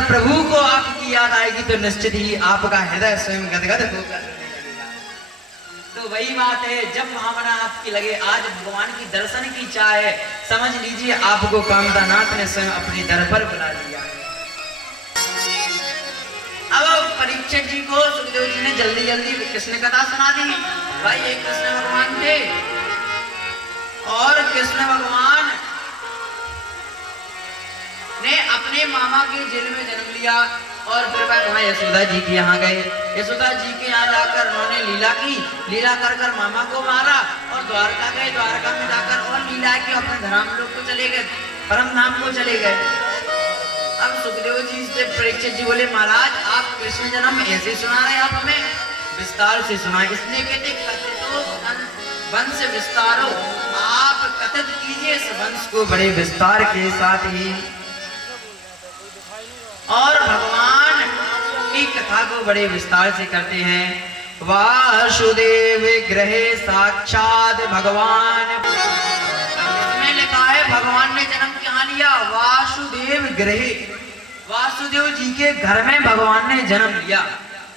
अगर प्रभु को आपकी याद आएगी तो निश्चित ही आपका हृदय स्वयं गदगद होकर लगेगा। तो वही बात है, जब भावना आपकी लगे, आज भगवान की दर्शन की चाह है, समझ लीजिए आपको कामदानाथ ने स्वयं अपने दर पर बुला लिया है। अब परीक्षित जी को सुखदेव जी ने जल्दी जल्दी कृष्ण कथा सुना दी। भाई एक कृष्ण भगवान थे और कृष्ण भगवान ने अपने मामा के जेल में जन्म लिया और फिर वह यशोदा जी के यहाँ गए। यशोदा जी के यहाँ जाकर उन्होंने लीला की, लीला कर कर मामा को मारा और द्वारका गए। द्वारका में जाकर और लीला की अपने धर्म लोक को चले गए, परम धाम को चले गए। अब सुखदेव जी से परीक्षित जी बोले, महाराज आप कृष्ण जन्म ऐसे सुना रहे, आप हमें विस्तार से सुनाए। इसलिए कहते कथितो वंश विस्तारो, आप कथित कीजिए इस वंश को बड़े विस्तार के साथ ही, और भगवान की कथा को बड़े विस्तार से करते हैं। वासुदेव ग्रहे साक्षात भगवान, इसमें लिखा है भगवान ने जन्म कहाँ लिया? वासुदेव ग्रहे, वासुदेव जी के घर में भगवान ने जन्म लिया।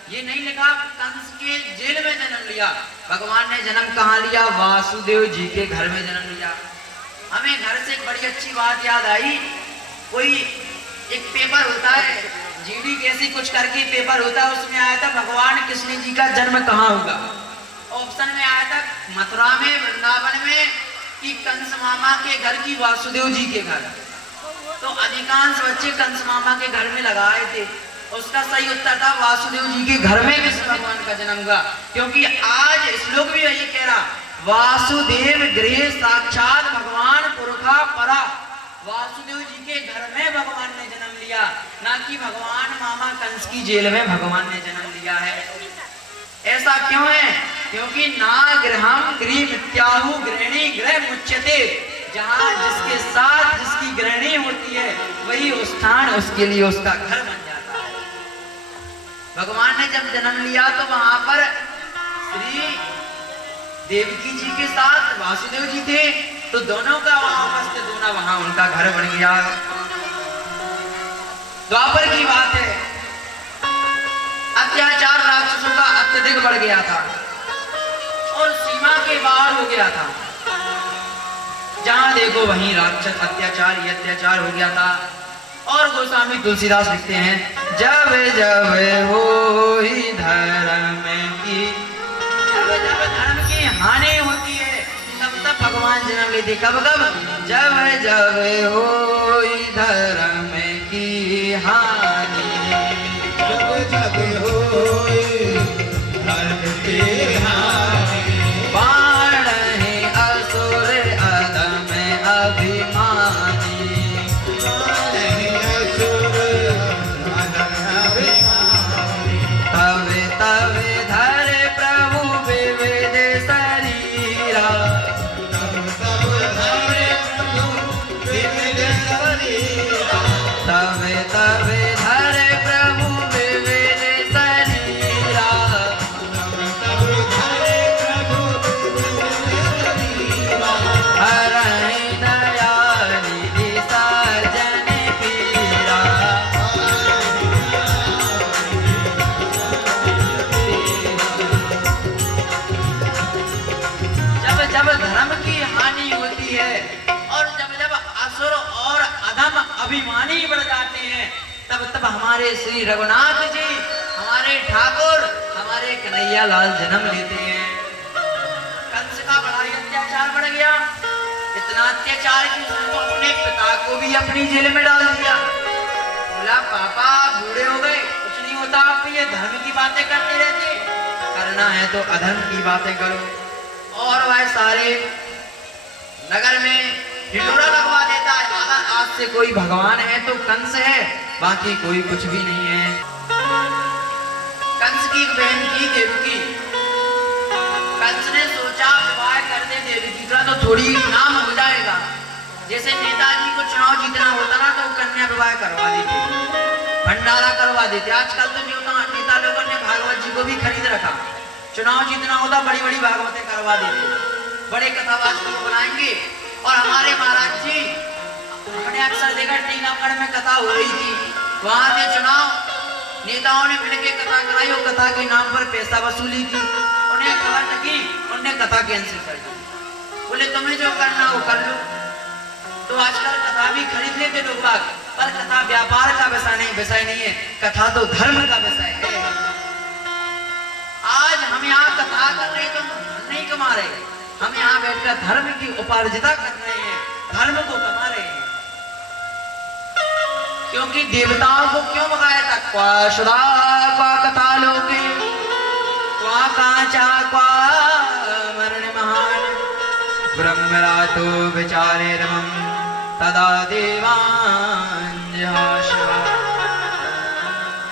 ये नहीं लिखा कंस के जेल में जन्म लिया। भगवान ने जन्म कहाँ लिया? वासुदेव जी के घर में जन्म लिया। हमें घर से एक बड़ी अच्छी बात याद आई। कोई एक पेपर होता है, जीडी कैसी कुछ करके पेपर होता है, उसमें आया था भगवान कृष्ण जी का जन्म कहाँ होगा। ऑप्शन में आया था मथुरा में, वृंदावन में, कि कंस मामा के घर की वासुदेव जी के घर। तो अधिकांश बच्चे कंस मामा के घर में लगाए थे। उसका सही उत्तर था वासुदेव जी के घर में कृष्ण भगवान का जन्म हुआ। क्योंकि आज श्लोक भी यही कह रहा, वासुदेव गृह साक्षात भगवान पुरखा परा, वासुदेव जी के घर में भगवान ने जन्म लिया, ना कि भगवान मामा कंस की जेल में भगवान ने जन्म लिया है। ऐसा क्यों है? क्योंकि ना गृहम गृह मिथ्याहु गृहिणी गृह मुच्यते, जहाँ जिसके साथ जिसकी गृहिणी होती है वही स्थान उसके लिए उसका घर बन जाता है। भगवान ने जब जन्म लिया तो वहां पर श्री देवकी जी के साथ वासुदेव जी थे, तो दोनों का वहां उपस्थित होना, वहां उनका घर बन गया। द्वापर की बात है, अत्याचार राक्षसों का अत्यधिक बढ़ गया था और सीमा के बाहर हो गया था। जहां देखो वहीं राक्षस अत्याचार ही अत्याचार हो गया था। और गोस्वामी तुलसीदास लिखते हैं, जब जब हो धर्म की, जब धर्म की हानि होती है तब भगवान जन्म लेते। कब कब? जब जब हो धर्म की हानि, जब जब हो धर्म की हानि, बाण है असुर अधम अभिमानी, तब तब धर प्रभु विविध शरीरा, तब तब धर प्रभु विविध शरीरा, हरहि दयानिधि साजन पीरा। जब जब धर्म की हानि होती है और जब जब असुर और अधम अभिमानी बढ़ जाते हैं, तब तब हमारे श्री रघुनाथ जी, हमारे ठाकुर, हमारे कन्हैया लाल जन्म लेते हैं। कंस का बड़ा ही अत्याचार बढ़ गया, इतना अत्याचार कि उसने अपने पिता को भी अपनी जेल में डाल दिया। बोला पापा बूढ़े हो गए, कुछ नहीं होता, आप ये धर्म की बातें करते रहते, करना है तो अधर्म की बातें करो। और वह सारे नगर में ढिंढोरा लगवा देता है, अगर आज से कोई भगवान है तो कंस है, बाकी कोई कुछ भी नहीं है। कंस की एक बहन थी देवकी। कंस ने सोचा विवाह कर दे देवकी का तो थोड़ी नाम हो जाएगा। जैसे नेताजी को चुनाव जीतना होता ना तो कन्या विवाह करवा देते, भंडारा करवा देते। आजकल तो नेता लोगों ने भागवत जी को भी खरीद रखा, चुनाव जीतना होता बड़ी बड़ी भागवतें करवा देते, बड़े कथावाचक को बनाएंगे। और हमारे महाराज जी, हमने अक्सर देखा टीकागढ़ में कथा हो रही थी, वहां से चुनाव नेताओं ने मिलकर कथा कराई और कथा के नाम पर पैसा वसूली की। उन्हें खबर लगी, उन्होंने कथा कैंसिल कर दी। बोले तुम्हें जो करना हो कर लो। तो आजकल कथा भी खरीद लेते लोग बाग, पर कथा व्यापार का विषय नहीं है, कथा तो धर्म का विषय है। आज हम यहाँ कथा कर रहे तो नहीं कमा रहे, हम यहाँ बैठकर धर्म की उपार्जिता कर रहे हैं, धर्म को कमा रहे हैं। क्योंकि देवताओं को क्यों मंगाया था? क्वा शुदा क्वा कथा लोके क्वा कांचा क्वा मरण महान ब्रह्मरातो विचारे रमम तदा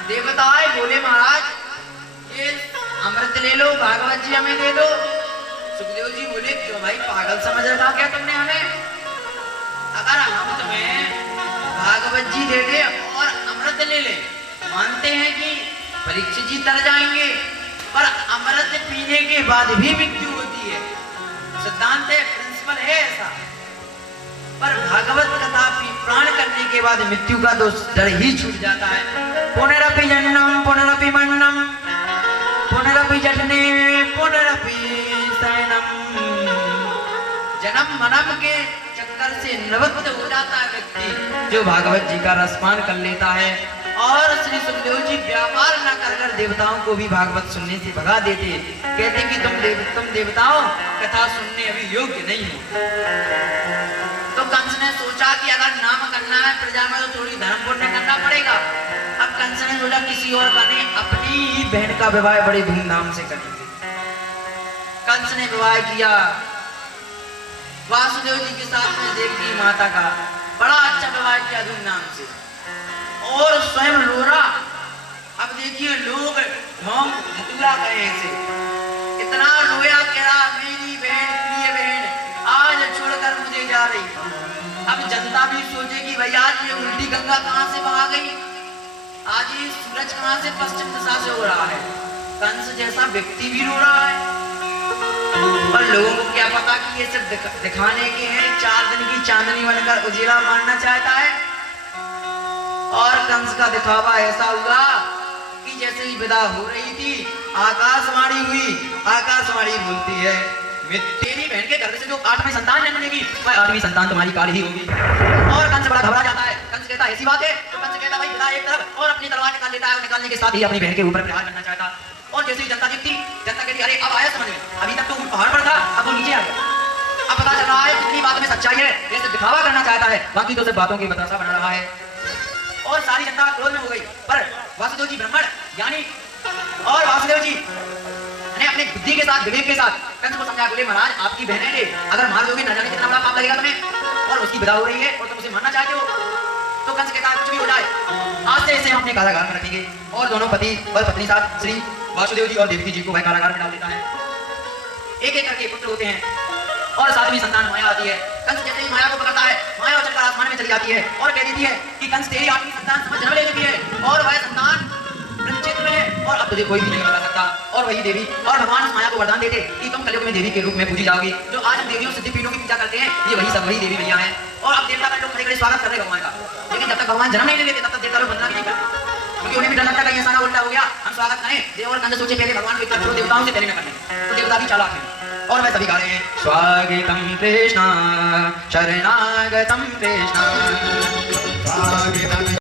देवताएं बोले महाराज ये अमृत ले लो, भागवत जी हमें दे दो। सुखदेव जी बोले क्यों भाई, पागल समझ रखा क्या तुमने हमें? अगर हम तुम्हें भागवत जी दे दे और अमृत ले ले, मानते हैं कि परीक्षित जी तर जाएंगे, पर अमृत पीने के बाद भी मृत्यु होती है, सिद्धांत है, प्रिंसिपल है ऐसा। पर भागवत कथा प्राण करने के बाद मृत्यु का तो डर ही छूट जाता है। पुनरपि जन्नम पुनरपि मन्नम पुनरपि जठने पुनरपि शयनम। जन्म मरण के चक्कर से निवृत्त हो जाता है व्यक्ति जो भागवत जी का रसपान कर लेता है। और श्री सुखदेव जी व्यापार न कर देवताओं को भी भागवत सुनने से भगा देते, कहते कि तुम देवताओं कथा सुनने अभी योग्य नहीं हो। तो कंस ने सोचा कि अगर नाम करना है प्रजा में तो थोड़ी धर्म पुण्य करना पड़ेगा। अब कंस ने सोचा किसी और का नहीं, अपनी ही बहन का विवाह बड़े धूमधाम से करेंगे। कंस ने विवाह किया वासुदेव जी के साथ में, देवकी माता का बड़ा अच्छा विवाह किया धूमधाम से, और स्वयं रो रहा। अब देखिए लोग ढोंग धतूरा गए ऐसे, इतना रोया कह रहा मेरी बहन प्रिय बहन आज छोड़कर मुझे जा रही। अब जनता भी सोचेगी भाई आज ये उल्टी गंगा कहां से बहा गई, आज ये सूरज कहां से पश्चिम दिशा से हो रहा है। कंस जैसा व्यक्ति भी रो रहा है, पर लोगों को क्या पता कि ये सब दिखाने के हैं, 4 दिन की चांदनी बनकर उजिला मारना चाहता है। और कंस का दिखावा ऐसा हुआ कि जैसे ही विदा हो रही थी आकाशवाणी हुई। आकाशवाणी बोलती है तेरी बहन के गर्भ से जो 8वीं संतान जन्म लेगी वह 8वीं संतान तुम्हारी काली ही होगी। और कंस बड़ा घबरा जाता है। कंस कहता है ऐसी बात है? तो कंस कहता भाई विदा एक तरफ और अपनी तलवार निकाल लेता है, और निकालने के साथ ही अपनी बहन के ऊपर प्रहार करना चाहता। और जैसे ही जनता दिखती, जनता कहती अरे अब आया समझ में, अभी तक तो पहाड़ पर था अब वो नीचे आ गया। अब पता चल रहा है कितनी बात में सच्चाई है, जैसे दिखावा करना चाहता है, बाकी तो सिर्फ बातों की बतासा बना रहा है। और सारी जनता क्रोध में हो गई। पर वासुदेव जी ब्राह्मण ज्ञानी और वासुदेव जी ने अपने बुद्धि के साथ विवेक के साथ कंस को समझा, बोले महाराज आपकी बहनें ने अगर मार दोगे न जाने कितना बड़ा पाप लगेगा तुम्हें, और उसकी विदा हो रही है और तुम उसे मारना चाहते हो। तो कंस कहता है कुछ भी हो जाए आज से इसे हम अपने कारागार में रखेंगे। और दोनों पति और पत्नी साथ श्री वासुदेव जी और देवकी जी को वह कारागार में डाल देता है। एक एक करके पुत्र होते हैं और 7वीं संतान माया आती है। कंस जैसे ही माया को पकड़ता है, माया उछलकर आसमान में चली जाती है और कह देती है कि कंस तेरी 8वीं संतान समझ जन्म ले चुकी है और वह संतान वृश्चिक में है और अब तुझे कोई भी नहीं बता सकता। और वही देवी और भगवान उस माया को वरदान देते कि तुम कलयुग में देवी के रूप में पूजी जाओगी। जो आज हम देवियों सिद्धिपीठों की पूजा करते हैं ये वही देवी मैया है। और अब देवता का लोग खड़े खड़े स्वागत कर रहे भगवान का, लेकिन जब तक भगवान जन्म नहीं लेते तब तक देवता लोग वंदना नहीं करते, क्योंकि उन्हें भी डर लगता है ये सारा उल्टा हो गया, हम स्वागत करें। देव और कंस सोचे पहले भगवान को इतना छोड़ो, देवताओं से पहले न करने। तो देवता भी चालाक है और वह सभी गा रहे हैं स्वागतम कृष्णा शरणागतम कृष्णा।